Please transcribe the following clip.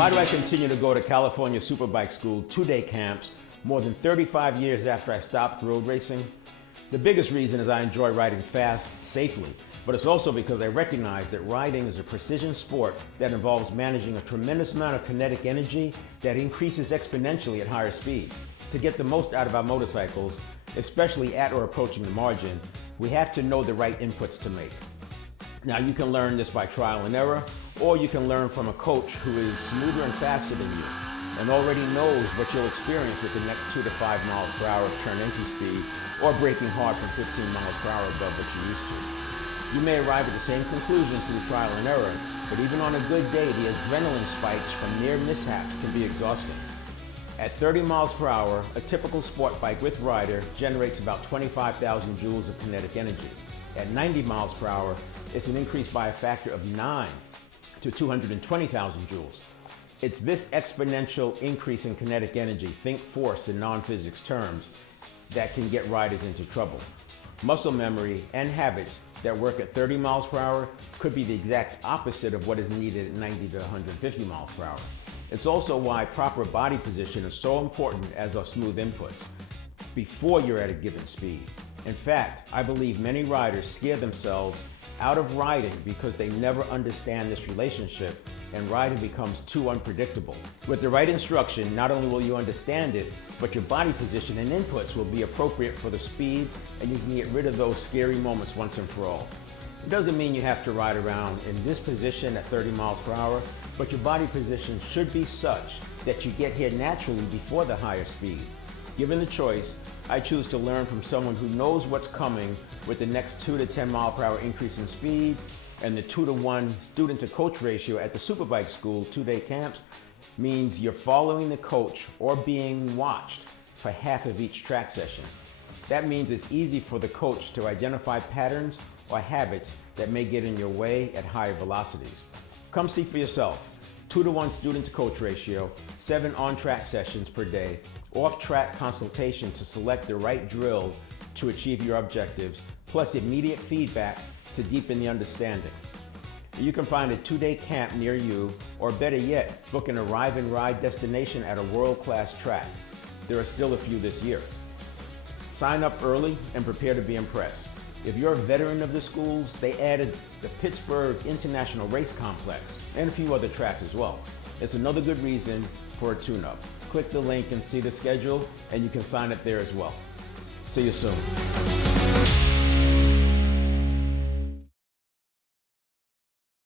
Why do I continue to go to California Superbike School 2-day camps more than 35 years after I stopped road racing? The biggest reason is I enjoy riding fast, safely, but it's also because I recognize that riding is a precision sport that involves managing a tremendous amount of kinetic energy that increases exponentially at higher speeds. To get the most out of our motorcycles, especially at or approaching the margin, we have to know the right inputs to make. Now, you can learn this by trial and error, or you can learn from a coach who is smoother and faster than you and already knows what you'll experience with the next 2 to 5 miles per hour of turn entry speed or braking hard from 15 miles per hour above what you're used to. You may arrive at the same conclusions through trial and error, but even on a good day, the adrenaline spikes from near mishaps can be exhausting. At 30 miles per hour, a typical sport bike with rider generates about 25,000 joules of kinetic energy. At 90 miles per hour, it's an increase by a factor of 9 to 220,000 joules. It's this exponential increase in kinetic energy, think force in non-physics terms, that can get riders into trouble. Muscle memory and habits that work at 30 miles per hour could be the exact opposite of what is needed at 90 to 150 miles per hour. It's also why proper body position is so important as are smooth inputs before you're at a given speed. In fact, I believe many riders scare themselves out of riding because they never understand this relationship and riding becomes too unpredictable. With the right instruction, not only will you understand it, but your body position and inputs will be appropriate for the speed and you can get rid of those scary moments once and for all. It doesn't mean you have to ride around in this position at 30 miles per hour, but your body position should be such that you get here naturally before the higher speed. Given the choice, I choose to learn from someone who knows what's coming with the next 2 to 10 mile per hour increase in speed, and the 2-to-1 student to coach ratio at the Superbike School 2-day camps means you're following the coach or being watched for half of each track session. That means it's easy for the coach to identify patterns or habits that may get in your way at higher velocities. Come see for yourself. 2-to-1 student to coach ratio, 7 on-track sessions per day, off-track consultation to select the right drill to achieve your objectives, plus immediate feedback to deepen the understanding. You can find a 2-day camp near you, or better yet, book an arrive and ride destination at a world-class track. There are still a few this year. Sign up early and prepare to be impressed. If you're a veteran of the schools, they added the Pittsburgh International Race Complex and a few other tracks as well. It's another good reason for a tune-up. Click the link and see the schedule, and you can sign up there as well. See you soon.